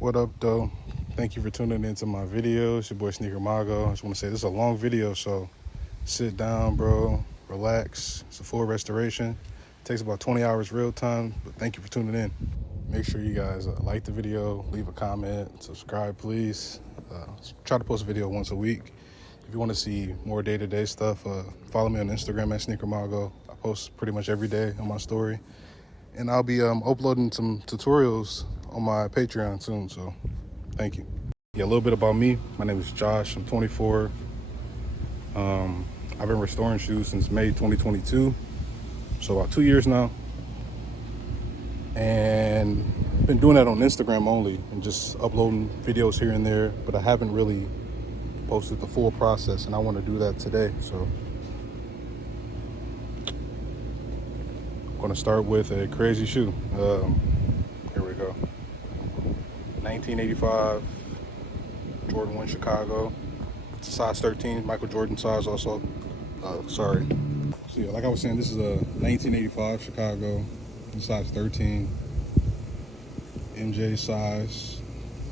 What up, though? Thank you for tuning into my video. It's your boy Sneaker Mago. I just want to say this is a long video, so sit down, bro. Relax. It's a full restoration. It takes about 20 hours real time, but thank you for tuning in. Make sure you guys like the video, leave a comment, subscribe, please. Try to post a video once a week. If you want to see more day-to-day stuff, follow me on Instagram at Sneaker Mago. I post pretty much every day on my story. And I'll be uploading some tutorials on my Patreon soon, so thank you. Yeah, a little bit about me. My name is Josh. I'm 24. I've been restoring shoes since May 2022, so about 2 years now. And I've been doing that on Instagram only and just uploading videos here and there, but I haven't really posted the full process, and I want to do that today. So I'm going to start with a crazy shoe. Here we go. 1985 Jordan 1 Chicago. It's a size 13, Michael Jordan size also. So yeah, like I was saying, this is a 1985 Chicago, size 13, MJ size,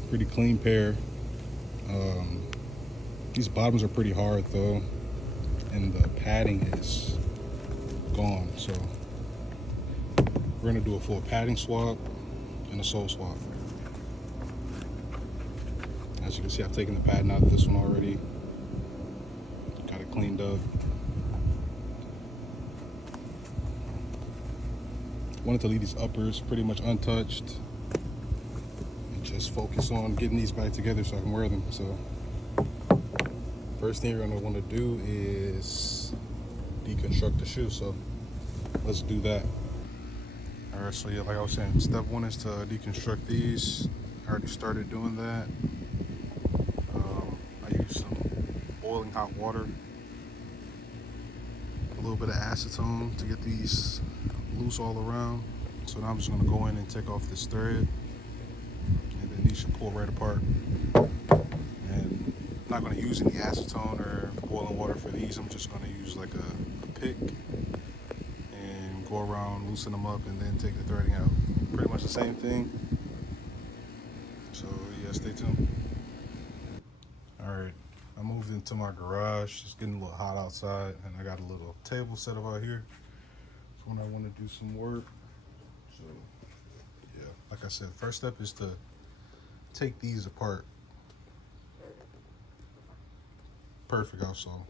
pretty clean pair. These bottoms are pretty hard though, and the padding is gone. So we're gonna do a full padding swap and a sole swap. As you can see, I've taken the padding out of this one already. Got it cleaned up. Wanted to leave these uppers pretty much untouched and just focus on getting these back together so I can wear them. So first thing you're gonna want to do is deconstruct the shoe. So let's do that. All right, so yeah, like I was saying, step one is to deconstruct these. I already started doing that. I use some boiling hot water, a little bit of acetone to get these loose all around. So now I'm just gonna go in and take off this thread, and then these should pull right apart. And I'm not gonna use any acetone or boiling water for these. I'm just gonna use like a pick and go around, loosen them up, and then take the threading out. Pretty much the same thing. So yeah, stay tuned. All right, I moved into my garage. It's getting a little hot outside, and I got a little table set up out here for when I want to do some work. So yeah, like I said, first step is to take these apart. Perfect outsole.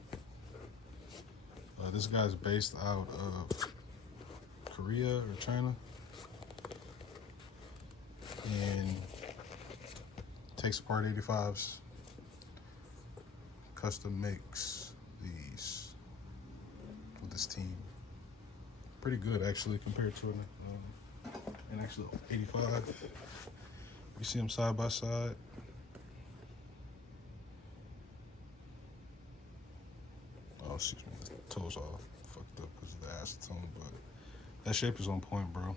This guy's based out of Korea or China, and takes apart 85s. Custom makes these with this team. Pretty good actually compared to an actual 85. You see them side by side. Oh, excuse me, the toes all fucked up because of the acetone, but that shape is on point, bro.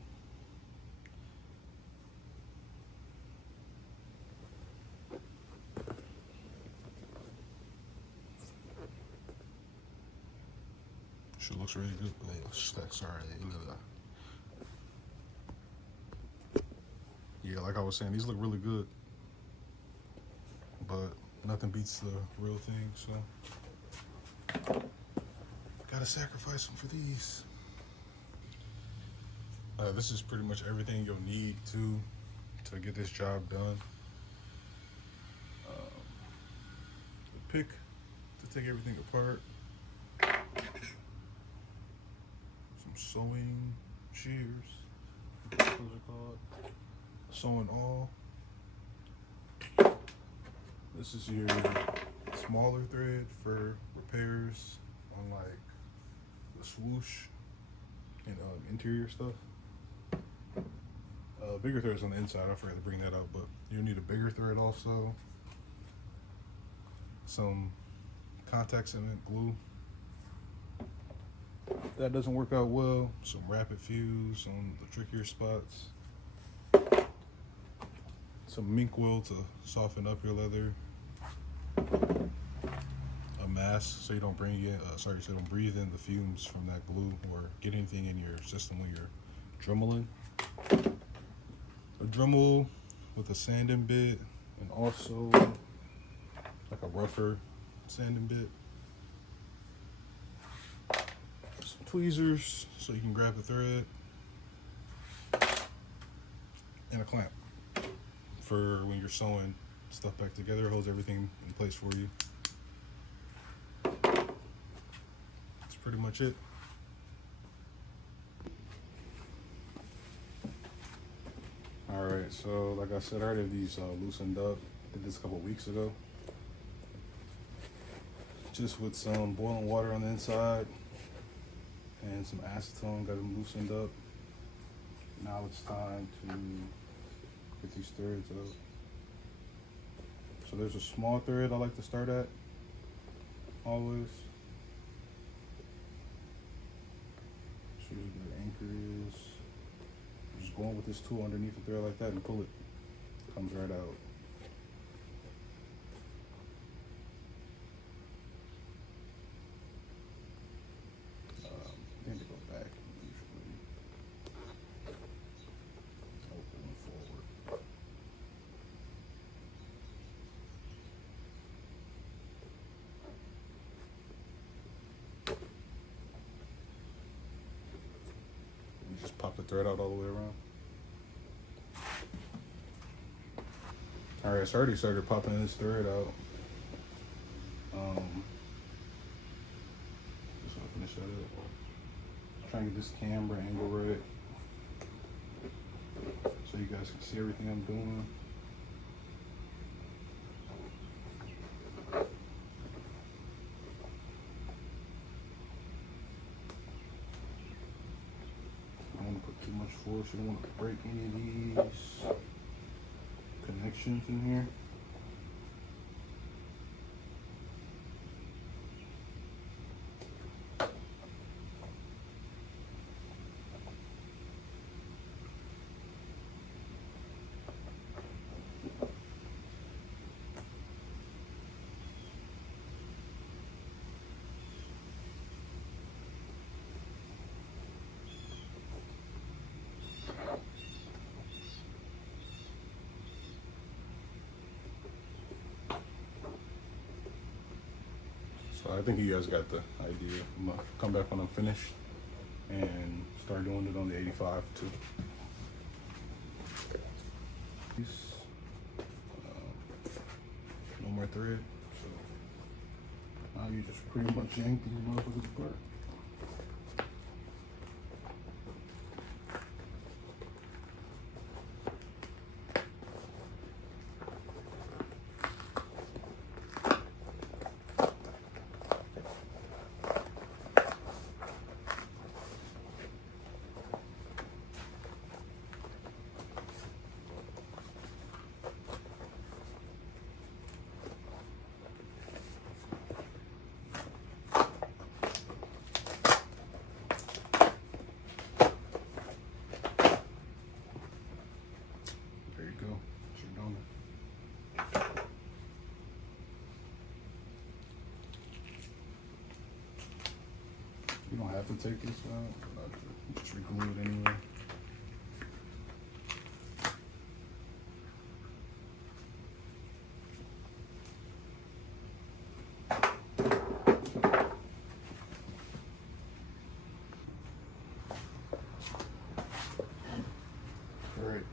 Shit looks really good. Sorry. Yeah, like I was saying, these look really good, but nothing beats the real thing, so gotta sacrifice them for these. This is pretty much everything you'll need to get this job done. The pick to take everything apart. Some sewing shears, what those are called. Sewing awl. This is your smaller thread for repairs on like the swoosh and interior stuff. Bigger thread's on the inside. I forgot to bring that up, but you'll need a bigger thread also. Some contact cement glue. If that doesn't work out well, some rapid fuse on the trickier spots. Some mink wool to soften up your leather. A mask so you don't breathe in the fumes from that glue or get anything in your system when you're dremeling. A Dremel with a sanding bit and also like a rougher sanding bit. Some tweezers so you can grab the thread, and a clamp for when you're sewing stuff back together. It holds everything in place for you. That's pretty much it. Alright, so like I said, I already have these loosened up. Did this a couple weeks ago. Just with some boiling water on the inside and some acetone, got them loosened up. Now it's time to get these threads out. So there's a small thread I like to start at, always. Show you where the anchor is. Just going with this tool underneath the thread like that and pull it. Comes right out. Then to go back usually. Open forward. You just pop the thread out all the way around. Alright, so I already started popping this thread out. Just gonna finish that up. Try and get this camera angle right so you guys can see everything I'm doing. I don't want to put too much force. You don't want to break any of these connections in here. So I think you guys got the idea. I'm gonna come back when I'm finished and start doing it on the 85 too. No more thread. So now you just pretty much yank these motherfuckers apart. You don't have to take this out, just reglue it anyway. All right.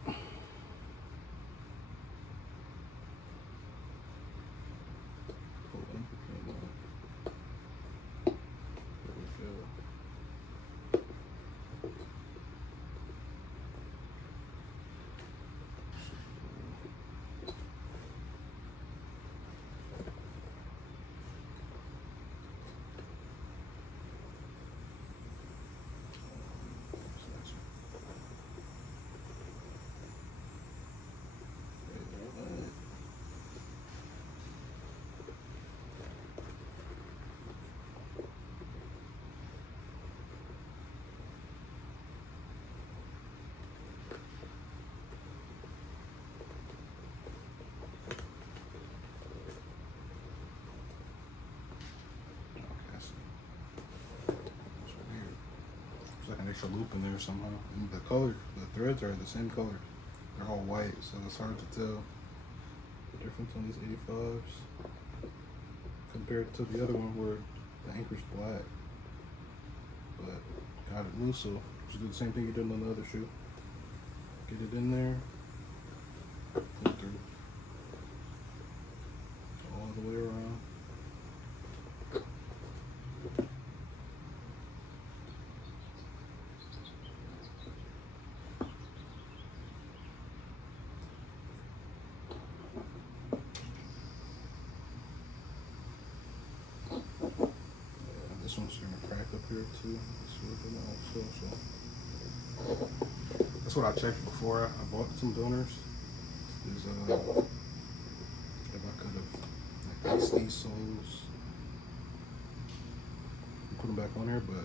Like an extra loop in there somehow. And the color, the threads are the same color. They're all white, so it's hard to tell the difference on these 85s compared to the other one where the anchor's black. But got it loose, so just do the same thing you did on the other shoe. Get it in there, pull through all the way around. This one's gonna crack up here too. That's what I checked before I bought some donors. Is if I could have like these soles, put them back on here, but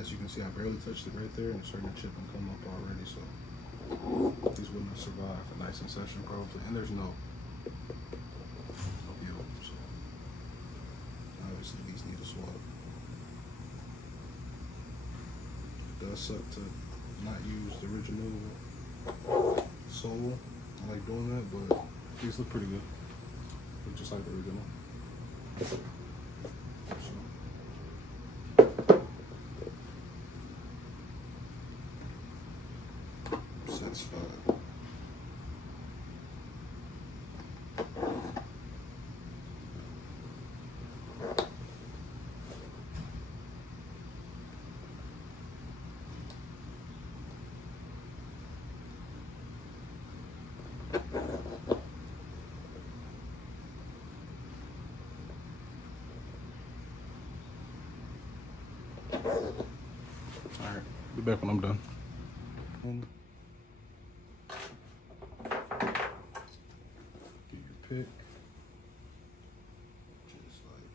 as you can see, I barely touched it right there, and it's starting to chip and come up already. So these wouldn't have survived a nice session probably, and there's no heel, so obviously these need a swap. It does suck to not use the original sole. I like doing that, but these look pretty good. Look just like the original. So, satisfied. Alright, be back when I'm done. Get your pick. Just like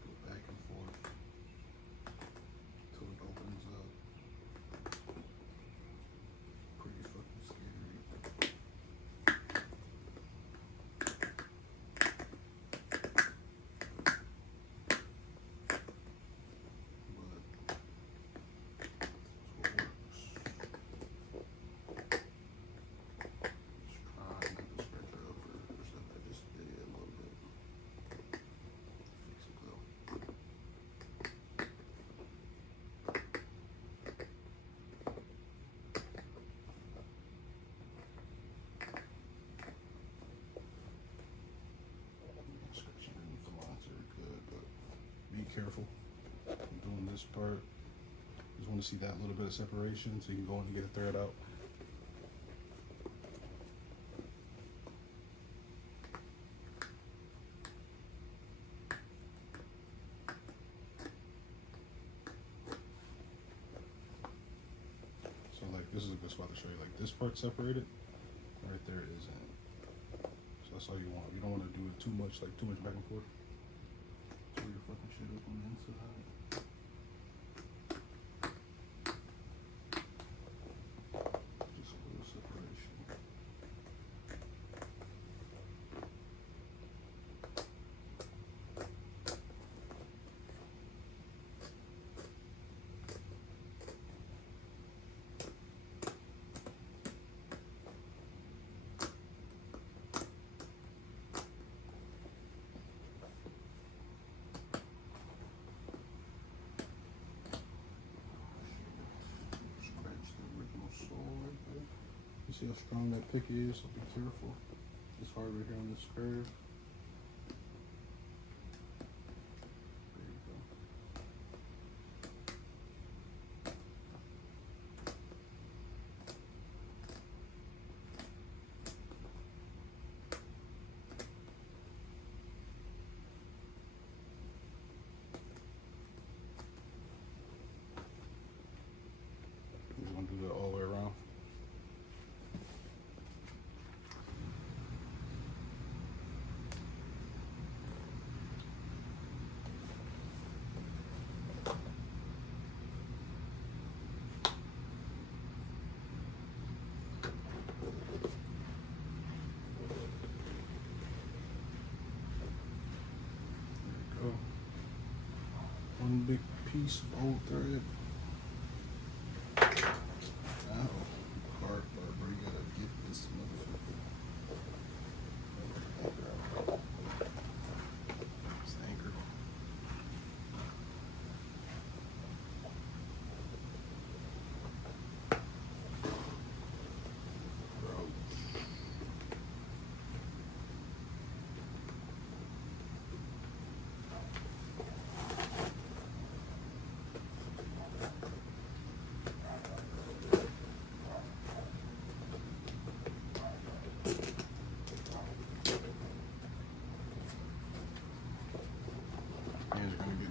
go back and forth till it opens up. Pretty fucking scary. Careful doing this part. Just want to see that little bit of separation so you can go in and get a thread out. So like this is a good spot to show you. Like this part separated, right there it isn't. So that's all you want. You don't want to do it too much, like too much back and forth. Pull your fucking shit up on the inside. Just a little separation. See how strong that pick is, so be careful. It's hard right here on this curve. There you go. We're just gonna do that all the way around. One big piece of old thread.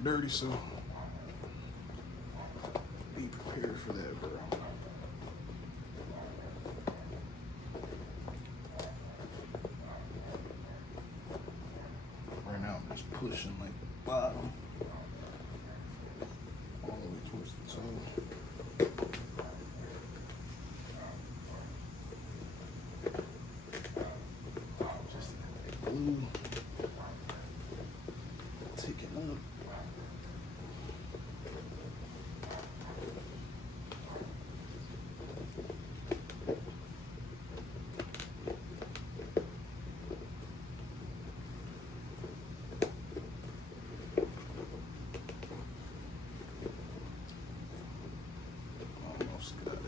dirty, so be prepared for that, bro. Right now I'm just pushing like bottom all the way towards the toe. Just that glue. Take it up. Almost got it.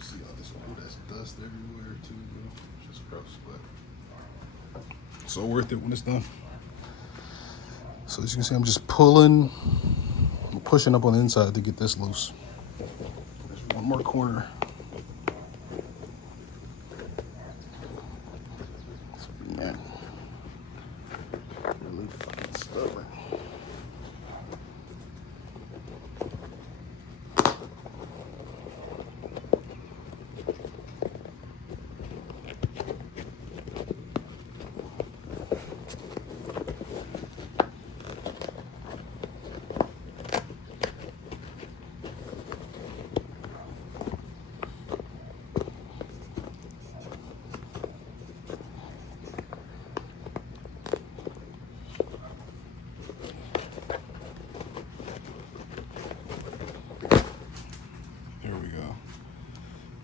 See all this, oh, that's dust everywhere too, bro. Just gross, but so worth it when it's done. So as you can see, I'm just pulling, I'm pushing up on the inside to get this loose. There's one more corner. Man, really fucking stubborn.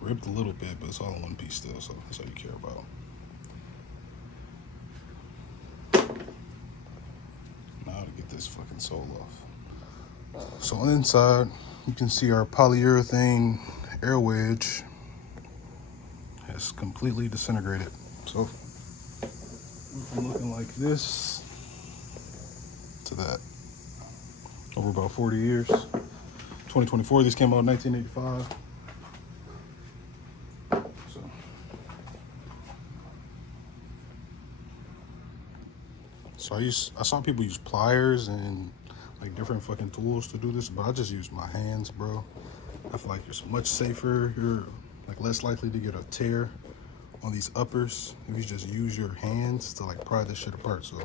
Ripped a little bit, but it's all in one piece still, so that's all you care about. Now to get this fucking sole off. So on the inside, you can see our polyurethane air wedge has completely disintegrated. So we're looking like this to that over about 40 years. 2024, these came out in 1985. So I saw people use pliers and like different fucking tools to do this, but I just use my hands, bro. I feel like it's much safer. You're like less likely to get a tear on these uppers if you just use your hands to like pry this shit apart. So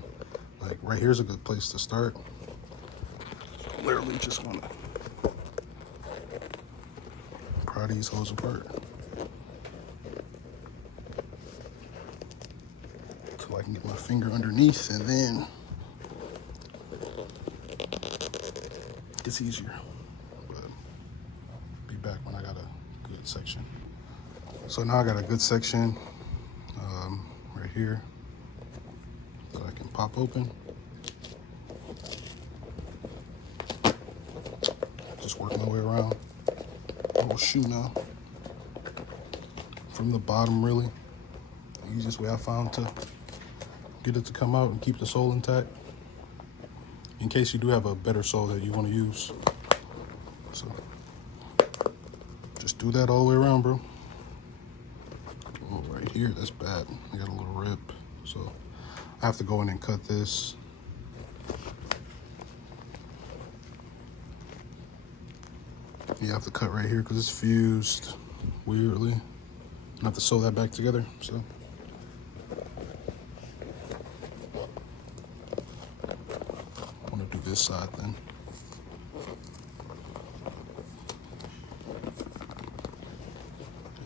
like right here's a good place to start. Literally just wanna pry these hoes apart. I can get my finger underneath, and then it gets easier. But be back when I got a good section. So now I got a good section right here that I can pop open. Just work my way around the whole shoe now. From the bottom, really. The easiest way I found to get it to come out and keep the sole intact in case you do have a better sole that you want to use. So just do that all the way around, bro. Oh, right here, that's bad. I got a little rip, so I have to go in and cut this. You have to cut right here because it's fused weirdly. I have to sew that back together, so. This side then.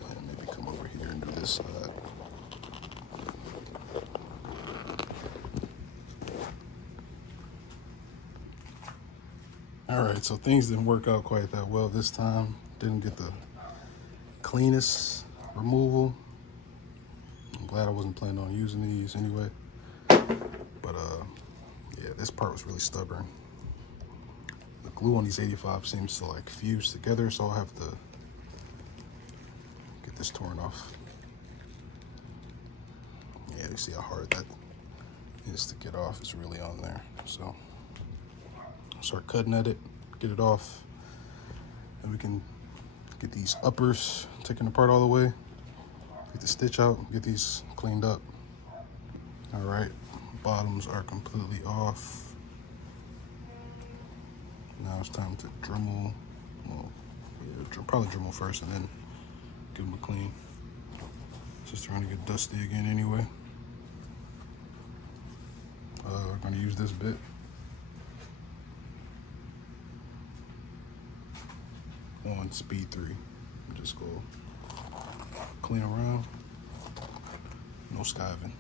And maybe come over here and do this side. Alright, so things didn't work out quite that well this time. Didn't get the cleanest removal. I'm glad I wasn't planning on using these anyway. But yeah, this part was really stubborn. The glue on these 85 seems to like fuse together, so I'll have to get this torn off. Yeah, you see how hard that is to get off. It's really on there. So start cutting at it, get it off, and we can get these uppers taken apart all the way. Get the stitch out, get these cleaned up. All right, bottoms are completely off. Now it's time to Dremel. Well, yeah, probably Dremel first and then give them a clean. Just trying to get dusty again anyway. We're gonna use this bit. On speed 3. Just go clean around, no skiving.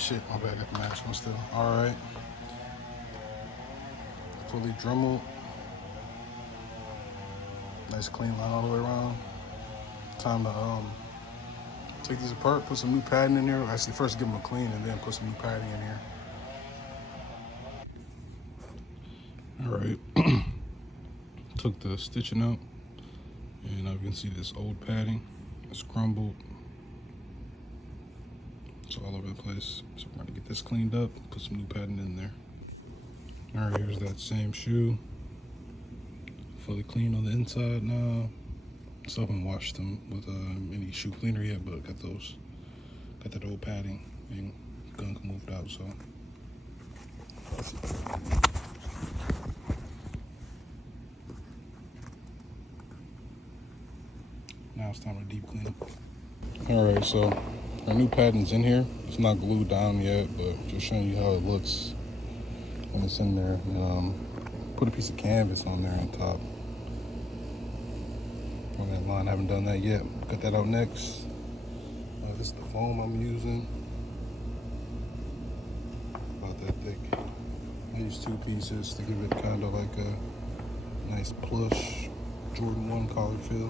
shit, my bad, got the mask on still. Alright. Fully Dremel. Nice clean line all the way around. Time to take these apart, put some new padding in there. Actually, first give them a clean and then put some new padding in here. Alright. Took the stitching out. And now you can see this old padding. It's crumbled. It's all over the place. So we're gonna get this cleaned up, put some new padding in there. Alright, here's that same shoe. Fully clean on the inside now. Still haven't washed them with any shoe cleaner yet, but got that old padding and gunk moved out, so. Now it's time to deep clean. Alright, so our new padding's in here. It's not glued down yet, but just showing you how it looks when it's in there. Put a piece of canvas on there on top. On that line, I haven't done that yet. Cut that out next. This is the foam I'm using. About that thick. I use 2 pieces to give it kind of like a nice plush Jordan 1 collar feel.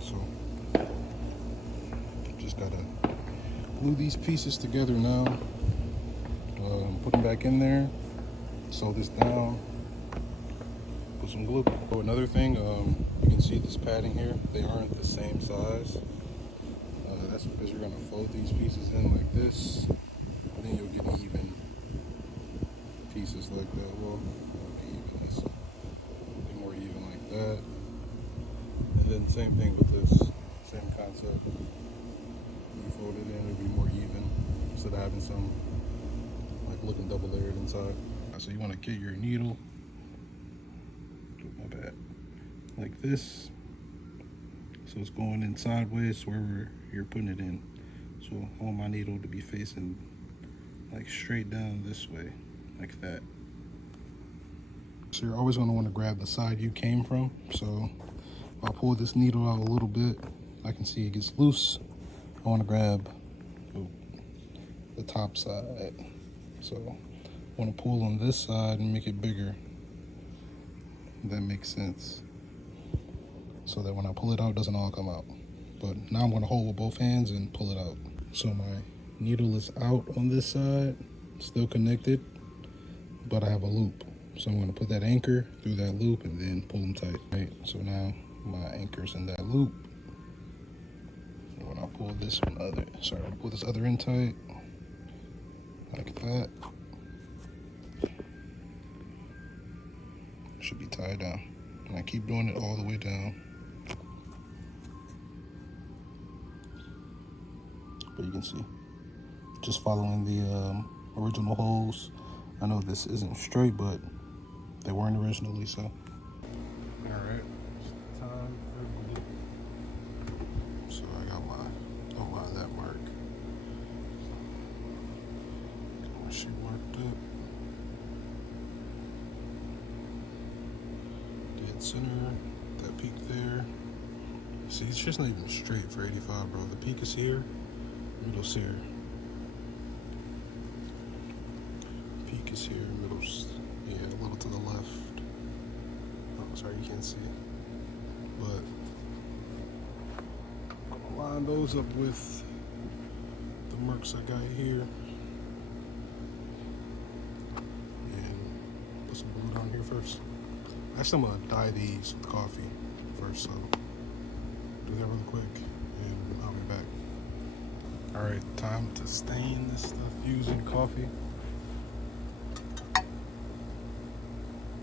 So, just gotta glue these pieces together now. Put them back in there. Sew this down. Put some glue. Oh, another thing, you can see this padding here. They aren't the same size. That's because you're gonna fold these pieces in like this. And then you'll get even pieces like that. Well, be more even like that. And then same thing with this, same concept. You fold it in, it'll be more even instead of having some like looking double layered inside. So you want to get your needle, my bad, like this. So it's going in sideways wherever you're putting it in. So I want my needle to be facing like straight down this way, like that. So you're always going to want to grab the side you came from. So I'll pull this needle out a little bit. I can see it gets loose. I want to grab the top side. So I want to pull on this side and make it bigger. That makes sense. So that when I pull it out, it doesn't all come out. But now I'm going to hold with both hands and pull it out. So my needle is out on this side, still connected, but I have a loop. So I'm going to put that anchor through that loop and then pull them tight. Right? So now my anchor's in that loop. And when I pull this pull this other end tight, like that. Should be tied down. And I keep doing it all the way down. But you can see, just following the original holes. I know this isn't straight, but they weren't originally, so. All right, it's time for me. So I got my outline that mark. Got my shit marked up. Dead center, that peak there. See, it's just not even straight for 85, bro. The peak is here, middle's here. Peak is here, middle's, yeah, a little to the left. Oh, sorry, you can't see. But I'm gonna line those up with the marks I got here. And put some glue down here first. Actually, I'm gonna dye these with coffee first, so do that really quick, and I'll be back. All right, time to stain this stuff using coffee.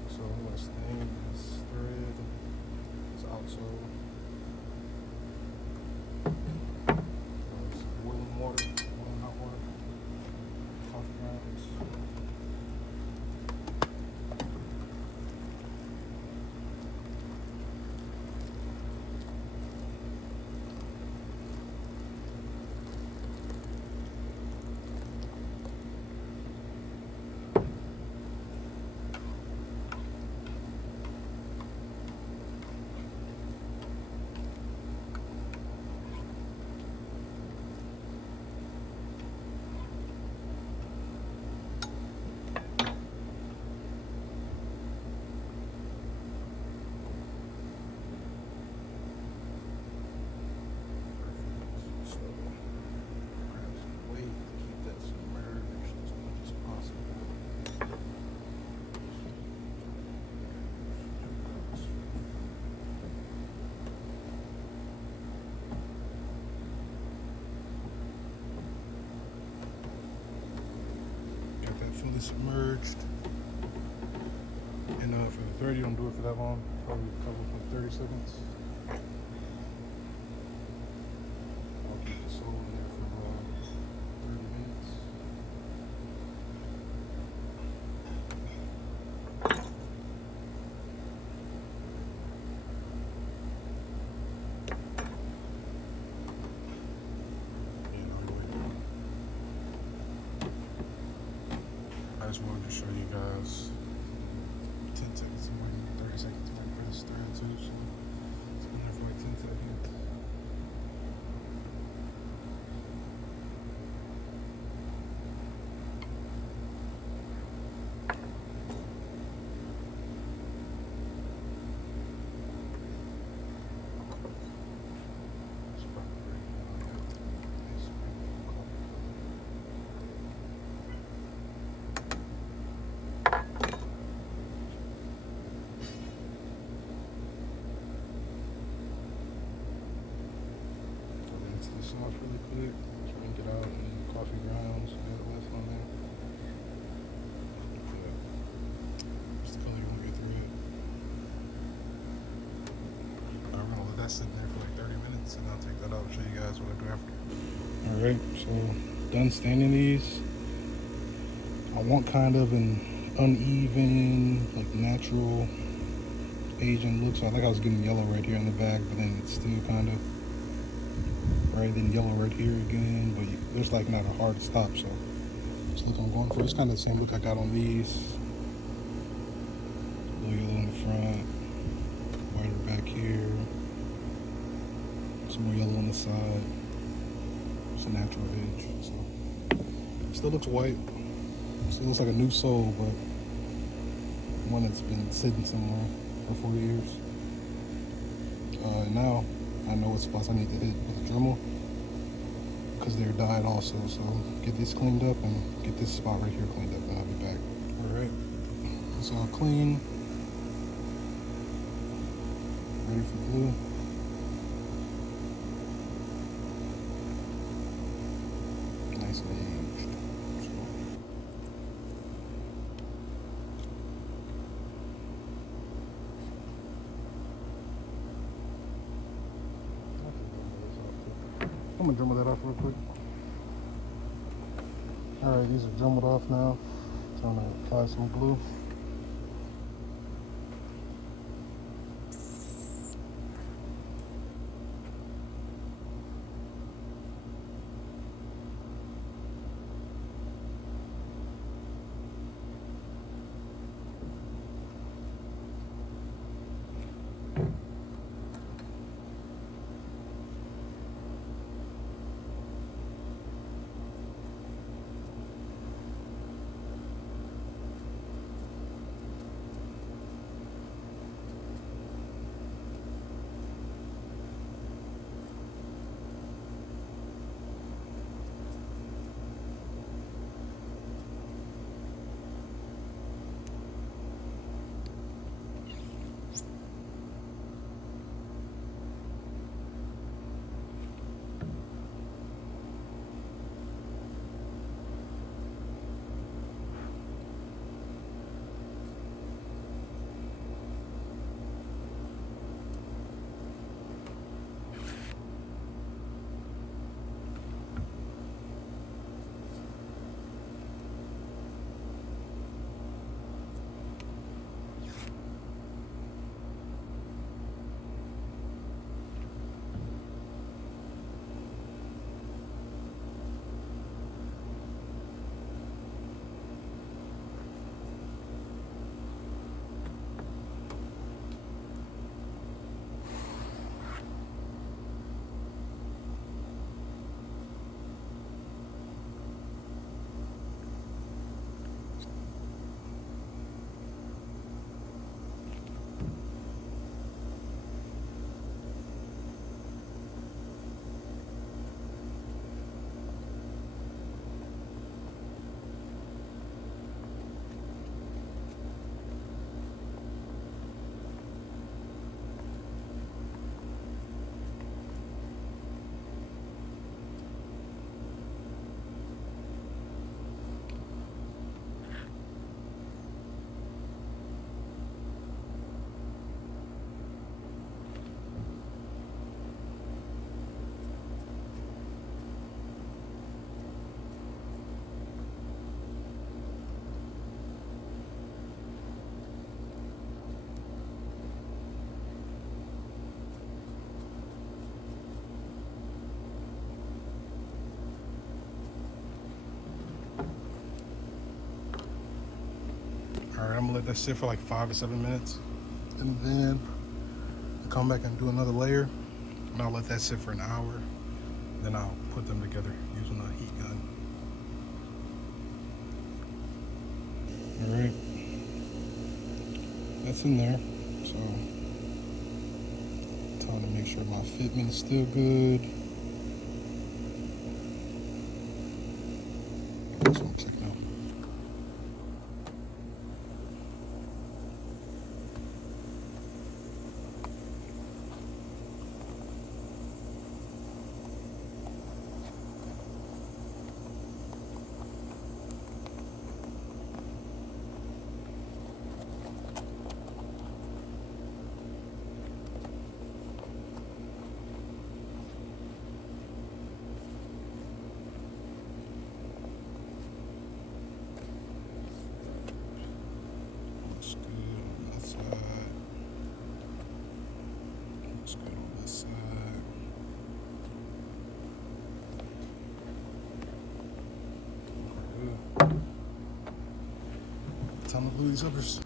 So I'm gonna stain this thread, this outsole. Boiling water, boiling hot water, coffee grounds. fully submerged. And for the 30, don't do it for that long. Probably cover for 30 seconds. I'll keep the sole in there for 30 minutes. I just wanted to show you guys 10 seconds more than 30 seconds more for this thread too. So it's been there for like 10 seconds. It's probably ready now. I got this beautiful coffee color. The sauce really quick, just rinse it out, and then coffee grounds, add the left on there. Yeah. Just the color you want to get through it. I'm gonna let that sit there for like 30 minutes, and I'll take that out and show you guys what I do after. Alright, so done staining these. I want kind of an uneven, like natural Asian look. So I think I was getting yellow right here in the back, but then it's still kind of right, then yellow right here again, but there's like not a hard stop, so this look I'm going for. It's kind of the same look I got on these. A little yellow in the front, whiter back here, some more yellow on the side. It's a natural edge, so still looks white. Still looks like a new sole, but one that's been sitting somewhere for 4 years. Now I know what spots I need to hit with a Dremel because they're dyed also. So get this cleaned up and get this spot right here cleaned up, and I'll be back. All right, it's all clean, ready for glue. Nice and aged. I'm gonna Dremel that off real quick. Alright, these are Dremeled off now. So I'm gonna apply some glue. All right, I'm gonna let that sit for like 5 to 7 minutes, and then come back and do another layer, and I'll let that sit for an hour. Then I'll put them together using a heat gun. All right, that's in there. So, time to make sure my fitment is still good. So I'm checking out. Looks good on that side. Looks good on this side. Good. Time to glue these uppers.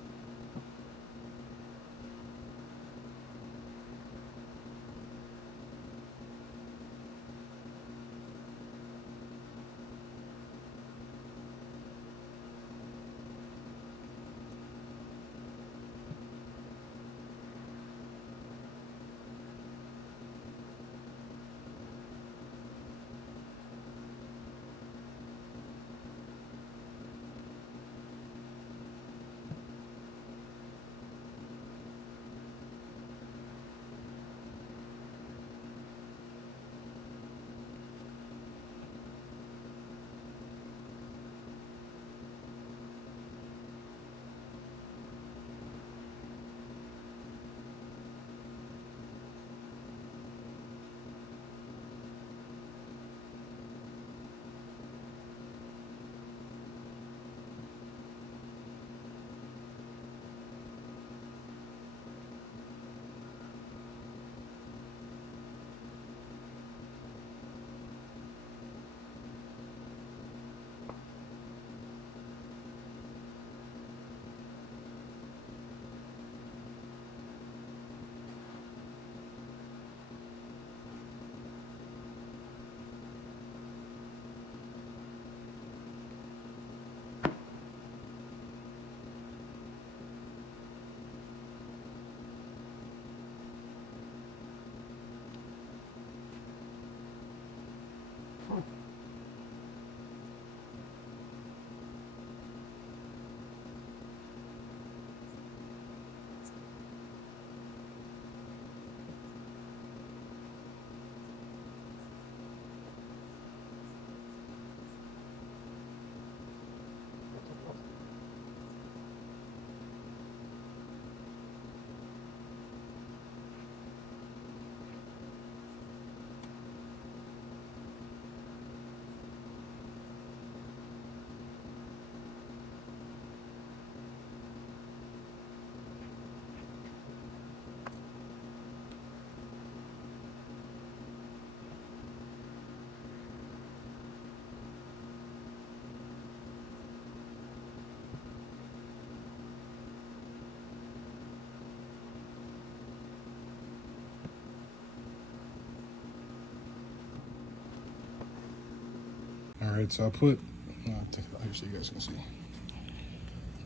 All right, so I put, I'll take it out here so you guys can see.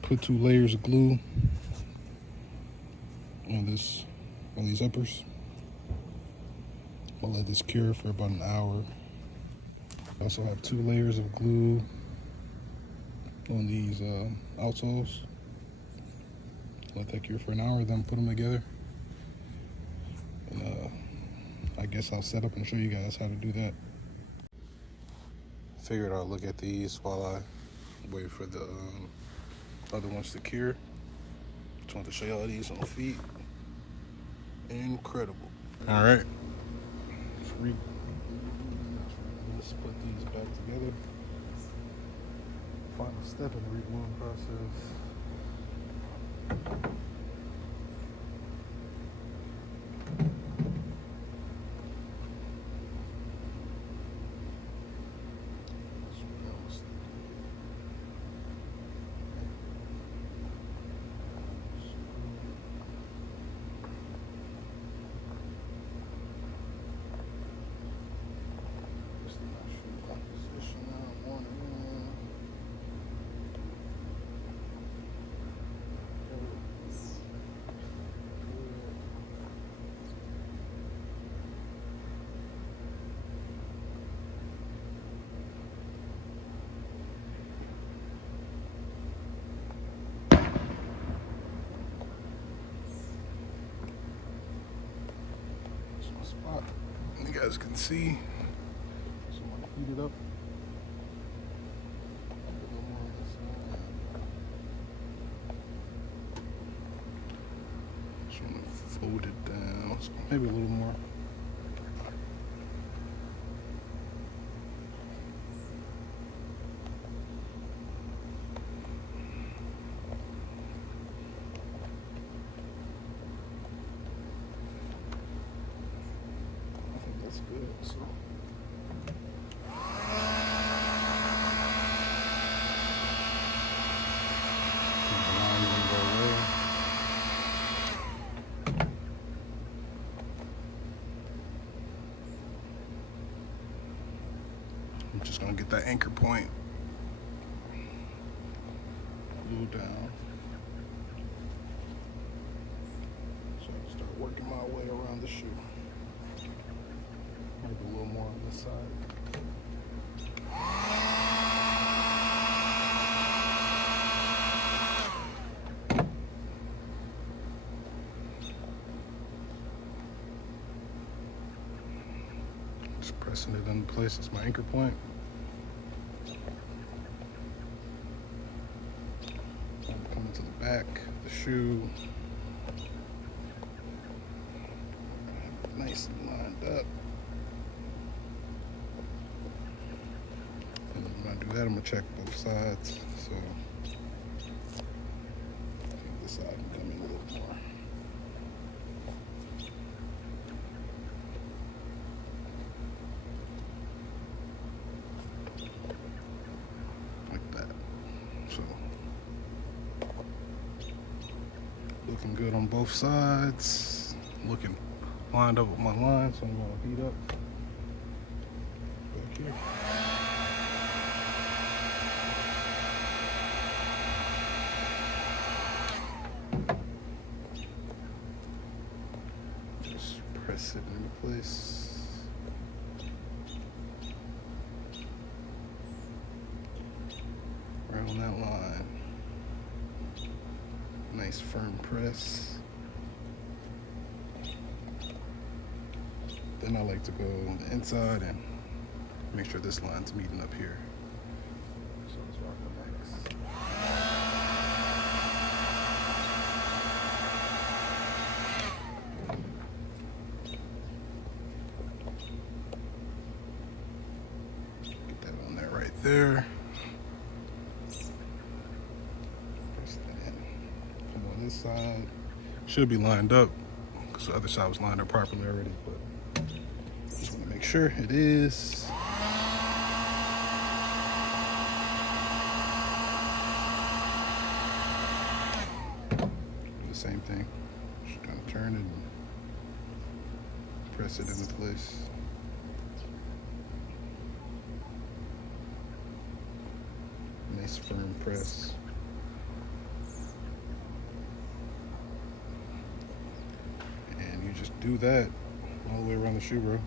Put 2 layers of glue on these uppers. I'll let this cure for about an hour. I also have 2 layers of glue on these outsoles. Let that cure for an hour, then put them together. And I guess I'll set up and show you guys how to do that. Figured I'll look at these while I wait for the other ones to cure. Just want to show y'all these on feet. Incredible. All right. Let's put these back together. Final step in the reglue process. spot. You guys can see. So I'm gonna heat it up. A little more on this side. Just want to fold it down. So maybe a little more. That's good. So I'm just gonna get that anchor point glued down. So I can start working my way around the shoe. Maybe a little more on this side. Just pressing it into place. It's my anchor point. I'm coming to the back of the shoe. Nice and lined up. And then when I do that, I'm gonna check both sides. So I think this side can come in a little more. Like that. So looking good on both sides. Looking lined up with my line, so I'm gonna heat up back here. Just press it into place. Right on that line. Nice firm press. Then I like to go on the inside and make sure this line's meeting up here. So let's rock the Get that on there right there. Press that in. Come on this side. Should be lined up because the other side was lined up properly already, but just want to make sure it is. Do the same thing. Just kind of turn it and press it into place. Nice firm press. And you just do that all the way around the shoe, bro.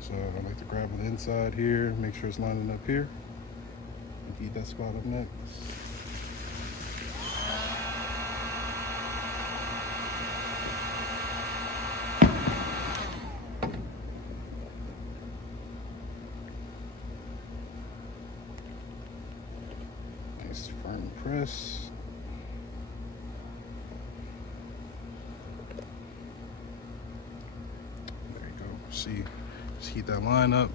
So I like to grab the inside here, make sure it's lining up here, and heat that spot up next. Nice firm press. See, just heat that line up,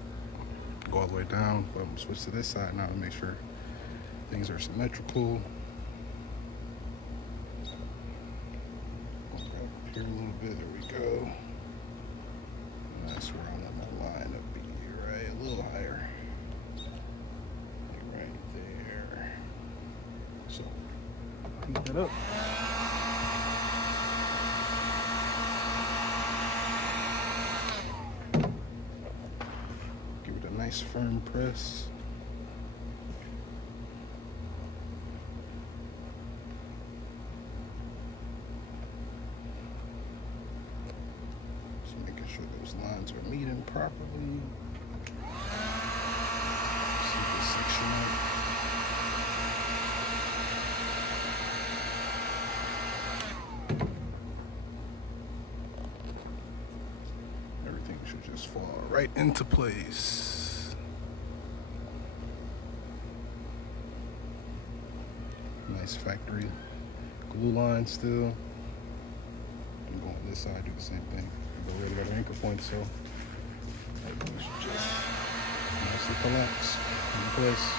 go all the way down, but I'm gonna switch to this side now to make sure things are symmetrical. I'll grab up here a little bit, there we go. And that's where I want my line up be, right? A little higher. Like right there. So, heat that up. Nice firm press. Just making sure those lines are meeting properly. See this section up. just fall right into place. Nice factory glue line still. And go on this side, do the same thing. Go right about our anchor point, so everything should just nicely collapse in place.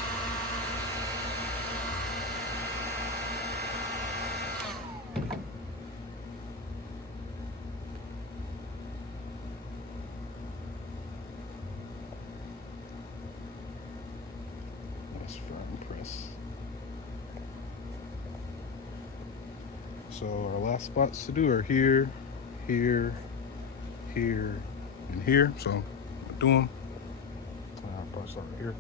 Nice firm press. So our last spots to do are here, here, here, and here. So I'm gonna do them. I'll probably start right here.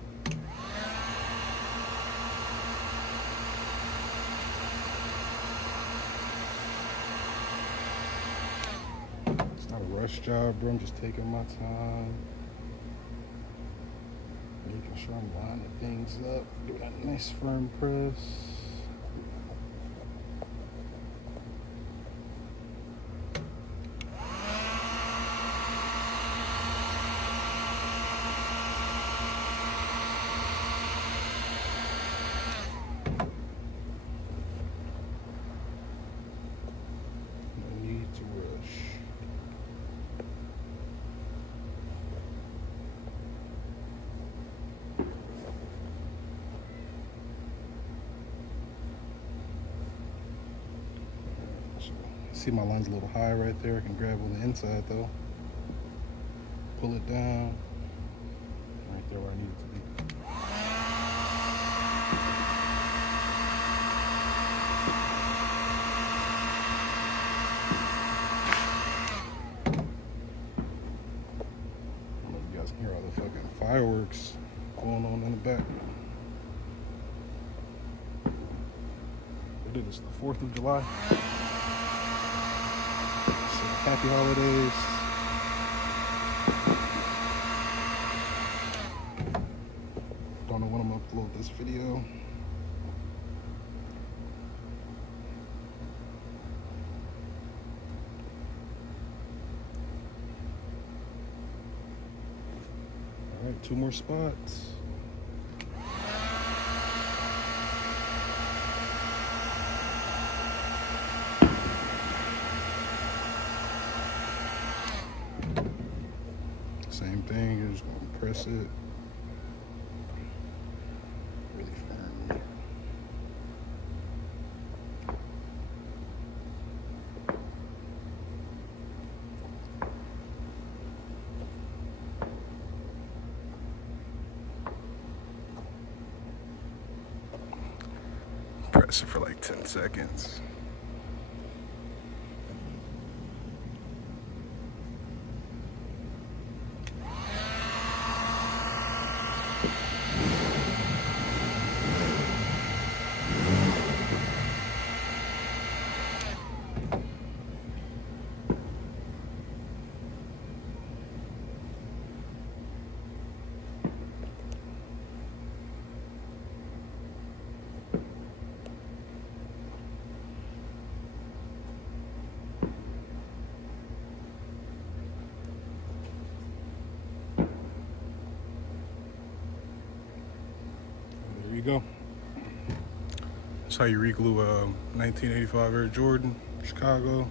It's not a rush job, bro. I'm just taking my time, making sure I'm lining things up, doing that nice firm press. See, my line's a little high right there. I can grab on the inside though. Pull it down. Right there where I need it to be. I don't know if you guys can hear all the fucking fireworks going on in the back. What is this, the 4th of July? Happy holidays. Don't know when I'm gonna upload this video. All right, 2 more spots. Same thing, you're just gonna press it really firmly. Press it for like 10 seconds. There you go. That's how you reglue a 1985 Air Jordan, Chicago.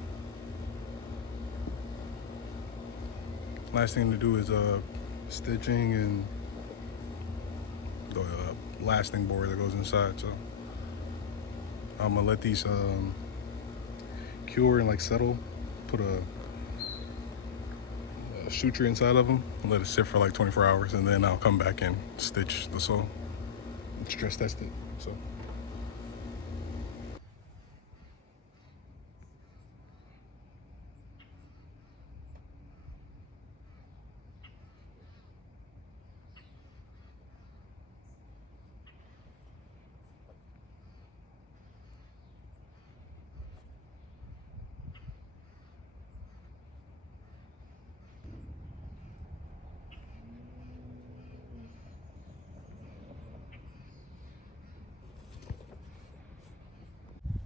Last thing to do is stitching and the lasting board that goes inside. So I'm gonna let these cure and like settle. Put a suture inside of them and let it sit for like 24 hours, and then I'll come back and stitch the sole and stress test it. So.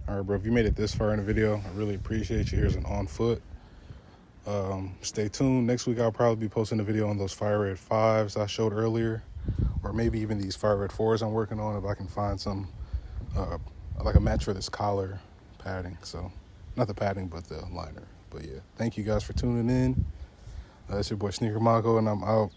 All right, bro, if you made it this far in the video, I really appreciate you. Here's an on foot. Stay tuned. Next week I'll probably be posting a video on those fire red 5s I showed earlier, or maybe even these fire red 4s I'm working on if I can find some like a match for this collar padding. So not the padding but the liner. But yeah, thank you guys for tuning in. It's your boy Sneaker Mako, and I'm out.